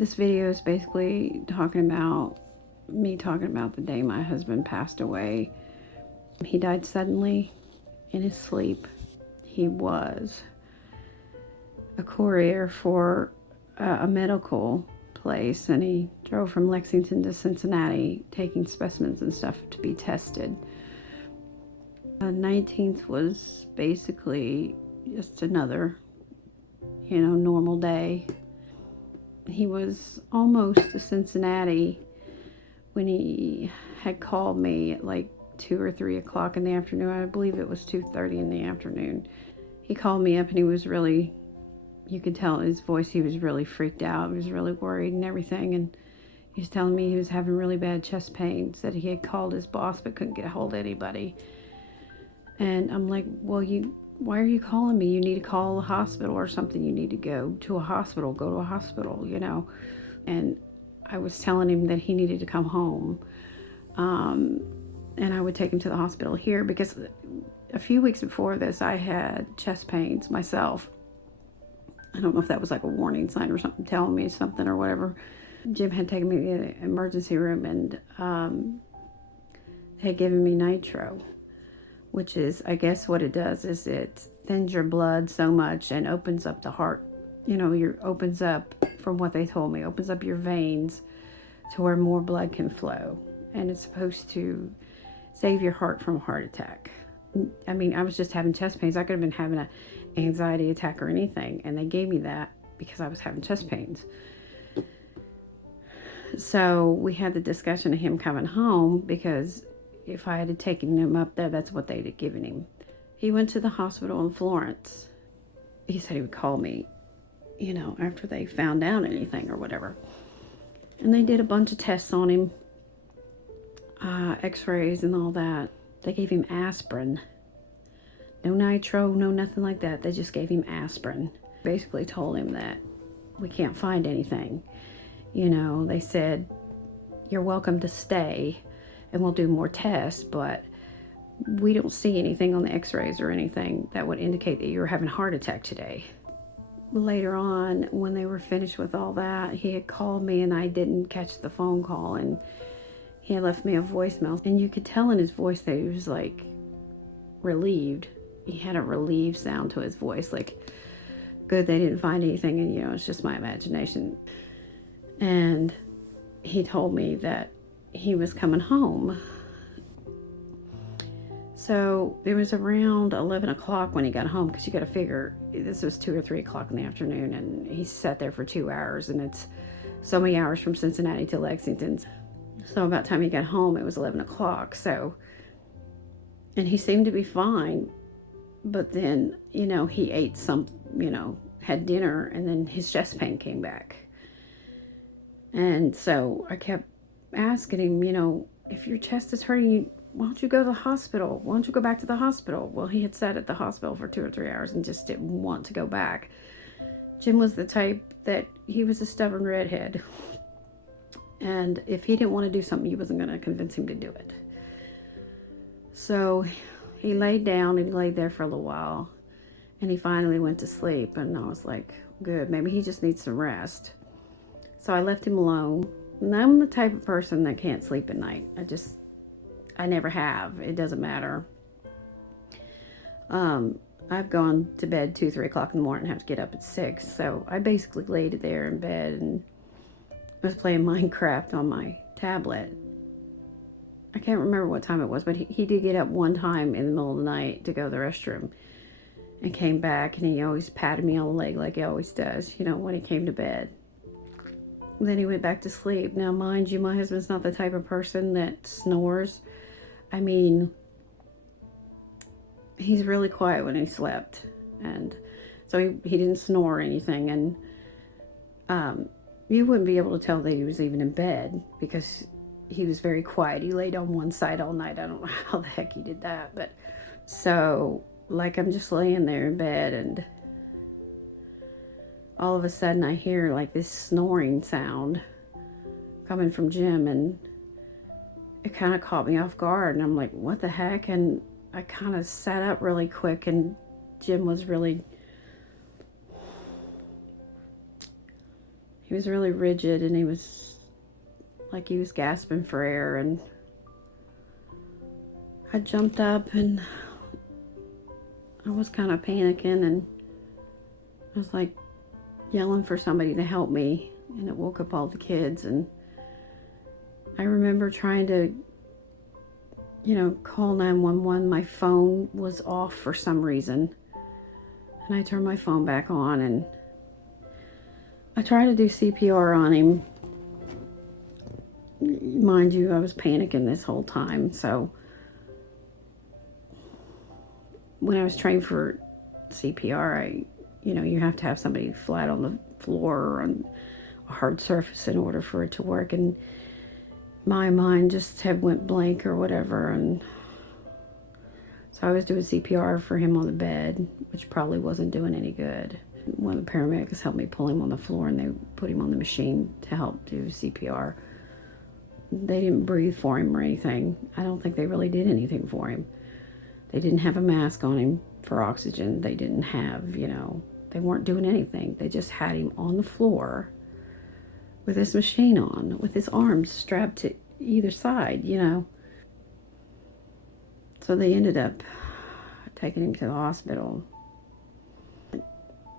This video is basically me talking about the day my husband passed away. He died suddenly in his sleep. He was a courier for a medical place, and he drove from Lexington to Cincinnati taking specimens and stuff to be tested. The 19th was basically just another, normal day. He was almost to Cincinnati when he had called me at like 2 or 3 o'clock in the afternoon. I believe it was 2:30 in the afternoon. He called me up and he was really, you could tell in his voice, he was really freaked out. He was really worried and everything. And he was telling me he was having really bad chest pains, that he had called his boss but couldn't get a hold of anybody. And I'm like, well, why are you calling me? You need to call a hospital or something. You need to go to a hospital, And I was telling him that he needed to come home. And I would take him to the hospital here, because a few weeks before this, I had chest pains myself. I don't know if that was like a warning sign or something, telling me something or whatever. Jim had taken me to the emergency room, and they had given me nitro, which is, I guess what it does is it thins your blood so much and opens up the heart. Opens up, from what they told me, opens up your veins to where more blood can flow. And it's supposed to save your heart from a heart attack. I mean, I was just having chest pains. I could have been having an anxiety attack or anything. And they gave me that because I was having chest pains. So we had the discussion of him coming home, because if I had taken him up there, that's what they'd have given him. He went to the hospital in Florence. He said he would call me, after they found out anything or whatever. And they did a bunch of tests on him, x-rays and all that. They gave him aspirin. No nitro, no nothing like that. They just gave him aspirin. Basically told him that we can't find anything. They said, you're welcome to stay and we'll do more tests, but we don't see anything on the x-rays or anything that would indicate that you're having a heart attack today. Later on, when they were finished with all that, he had called me and I didn't catch the phone call, and he had left me a voicemail, and you could tell in his voice that he was like relieved. He had a relieved sound to his voice, like, good, they didn't find anything, and it's just my imagination. And he told me that he was coming home. So it was around 11 o'clock when he got home, because you got to figure this was 2 or 3 o'clock in the afternoon, and he sat there for 2 hours, and it's so many hours from Cincinnati to Lexington. So about the time he got home, it was 11 o'clock. So, and he seemed to be fine, but then, he ate had dinner, and then his chest pain came back. And so I kept asking him, if your chest is hurting, why don't you go to the hospital? Why don't you go back to the hospital? Well, he had sat at the hospital for 2 or 3 hours and just didn't want to go back. Jim was the type that he was a stubborn redhead. And if he didn't want to do something, you wasn't going to convince him to do it. So he laid down and he laid there for a little while. And he finally went to sleep. And I was like, good, maybe he just needs some rest. So I left him alone. And I'm the type of person that can't sleep at night. I never have. It doesn't matter. I've gone to bed 2, 3 o'clock in the morning and have to get up at 6. So I basically laid there in bed and was playing Minecraft on my tablet. I can't remember what time it was, but he did get up one time in the middle of the night to go to the restroom and came back, and he always patted me on the leg like he always does, when he came to bed. Then he went back to sleep. Now, mind you, my husband's not the type of person that snores. I mean, he's really quiet when he slept. And so he didn't snore or anything. And you wouldn't be able to tell that he was even in bed, because he was very quiet. He laid on one side all night. I don't know how the heck he did that. But so, like, I'm just laying there in bed, and all of a sudden I hear like this snoring sound coming from Jim, and it kind of caught me off guard, and I'm like, what the heck? And I kind of sat up really quick, and Jim was really He was really rigid, and he was like he was gasping for air, and I jumped up and I was kind of panicking, and I was like yelling for somebody to help me, and it woke up all the kids. And I remember trying to, call 911. My phone was off for some reason, and I turned my phone back on, and I tried to do CPR on him. Mind you, I was panicking this whole time, so when I was trained for CPR, you have to have somebody flat on the floor or on a hard surface in order for it to work, and my mind just had went blank or whatever, and so I was doing CPR for him on the bed, which probably wasn't doing any good. One of the paramedics helped me pull him on the floor, and they put him on the machine to help do CPR. They didn't breathe for him or anything. I don't think they really did anything for him. They didn't have a mask on him for oxygen. They didn't have, they weren't doing anything. They just had him on the floor with his machine on, with his arms strapped to either side, So they ended up taking him to the hospital.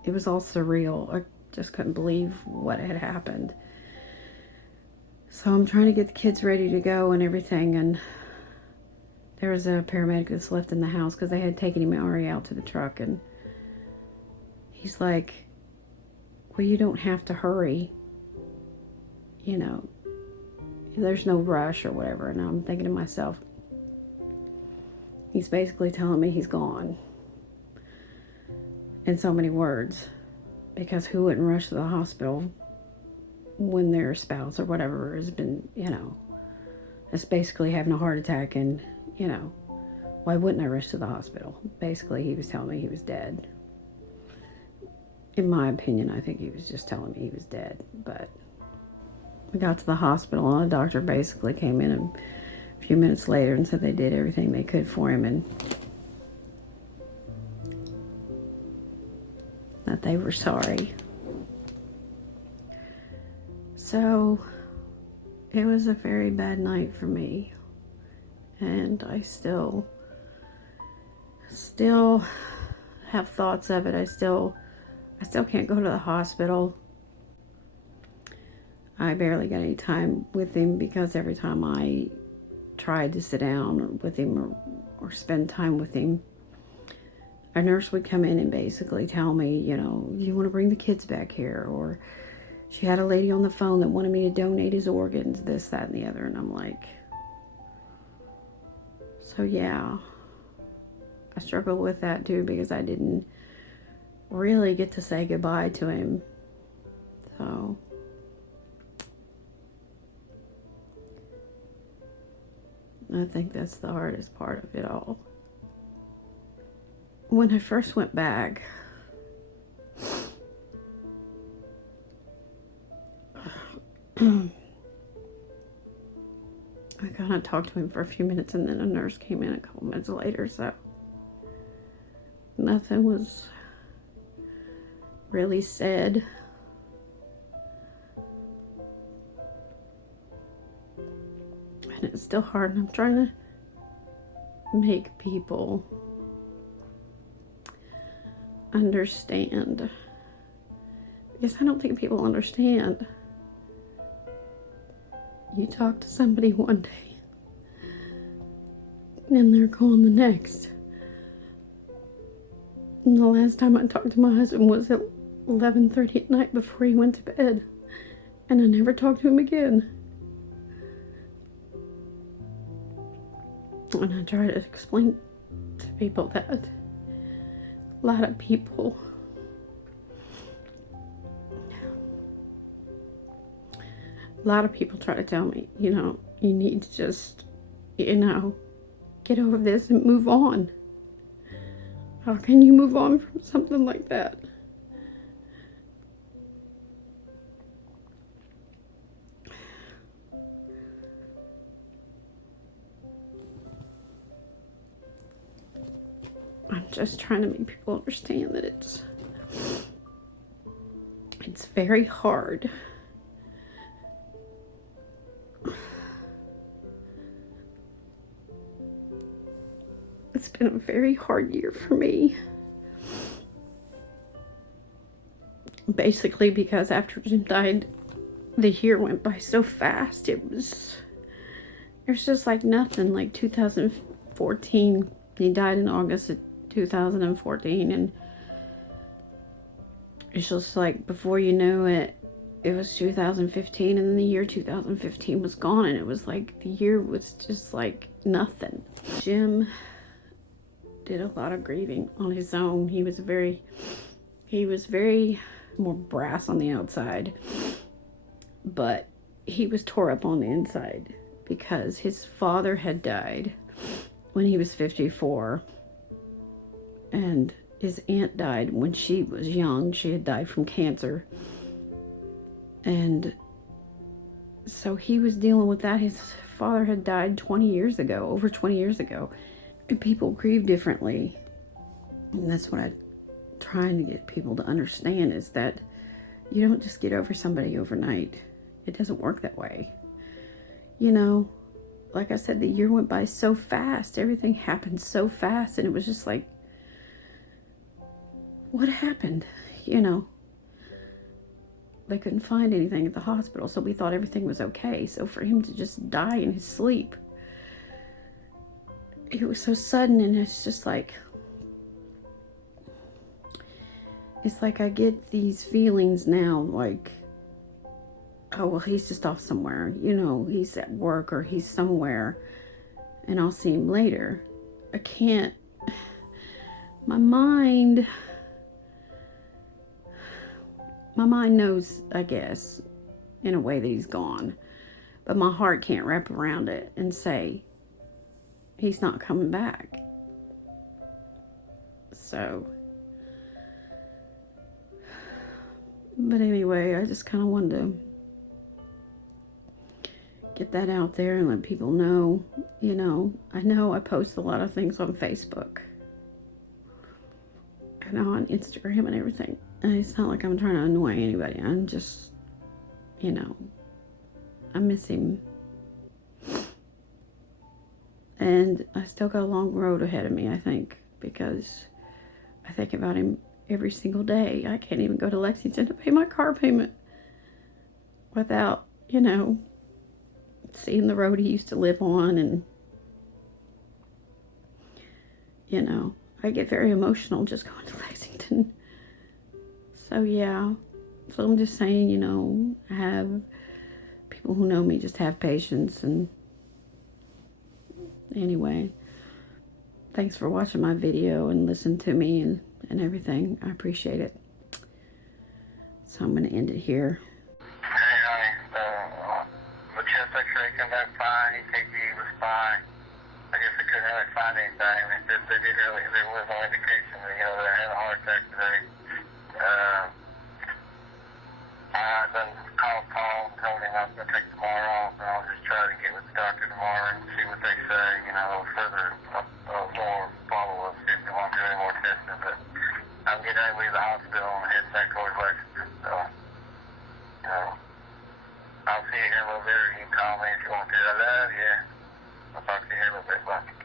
It was all surreal. I just couldn't believe what had happened. So I'm trying to get the kids ready to go and everything, and there was a paramedic that's left in the house because they had taken him already out to the truck, and he's like, well, you don't have to hurry. There's no rush or whatever. And I'm thinking to myself, he's basically telling me he's gone in so many words, because who wouldn't rush to the hospital when their spouse or whatever has been, is basically having a heart attack, and, why wouldn't I rush to the hospital? Basically, he was telling me he was dead. In my opinion, I think he was just telling me he was dead, but we got to the hospital, and the doctor basically came in a few minutes later and said they did everything they could for him, and that they were sorry. So it was a very bad night for me, and I still have thoughts of it. I still can't go to the hospital. I barely got any time with him, because every time I tried to sit down with him or spend time with him, a nurse would come in and basically tell me, you want to bring the kids back here, or she had a lady on the phone that wanted me to donate his organs, this, that, and the other. And I'm like, so yeah, I struggle with that too, because I didn't really get to say goodbye to him. So I think that's the hardest part of it all. When I first went back, I kind of talked to him for a few minutes, and then a nurse came in a couple minutes later, so nothing was really said. And it's still hard, and I'm trying to make people understand, because I don't think people understand. You talk to somebody one day, and they're gone the next. And the last time I talked to my husband was at 11:30 at night before he went to bed, and I never talked to him again. And I try to explain to people that a lot of people try to tell me, you need to just, get over this and move on. How can you move on from something like that? I'm just trying to make people understand that it's very hard It's been a very hard year for me. Basically because after Jim died, the year went by so fast. It was just like nothing. Like 2014, he died in August of 2014, and it's just like before you know it, it was 2015, and then the year 2015 was gone, and it was like the year was just like nothing. Jim did a lot of grieving on his own. He was very more brass on the outside, but he was tore up on the inside because his father had died when he was 54, and his aunt died when she was young. She had died from cancer, and so he was dealing with that. His father had died 20 years ago, over 20 years ago, and people grieve differently, and that's what I'm trying to get people to understand, is that you don't just get over somebody overnight. It doesn't work that way. You know, like I said, the year went by so fast. Everything happened so fast, and it was just like, what happened? You know, they couldn't find anything at the hospital, so we thought everything was okay. So for him to just die in his sleep, it was so sudden, and it's just like, it's like I get these feelings now, like, oh, well, he's just off somewhere. You know, he's at work or he's somewhere, and I'll see him later. I can't, my mind knows, I guess, in a way that he's gone, but my heart can't wrap around it and say he's not coming back. So, but anyway, I just kind of wanted to get that out there and let people know. You know I post a lot of things on Facebook and on Instagram and everything. And it's not like I'm trying to annoy anybody. I'm just, I miss him. And I still got a long road ahead of me, I think, because I think about him every single day. I can't even go to Lexington to pay my car payment without, seeing the road he used to live on. And, I get very emotional just going to Lexington. So, yeah. So I'm just saying, have people who know me just have patience. And anyway, thanks for watching my video and listening to me and everything. I appreciate it. So I'm going to end it here. Hey, honey, the chest x-ray came back fine, EKG was fine. I guess they couldn't really find anything. There was no indication that, they had a heart attack today. I then called Paul and told him I was going to take tomorrow off, and I'll just try to get with the doctor tomorrow and see what they say, further, more follow-up, see if they want to do any more testing. But I'm getting ready to leave the hospital and heading back towards Lexington. So, I'll see you here a little bit, or you can call me if you want to. I love you. I'll talk to you here a little bit. Bye.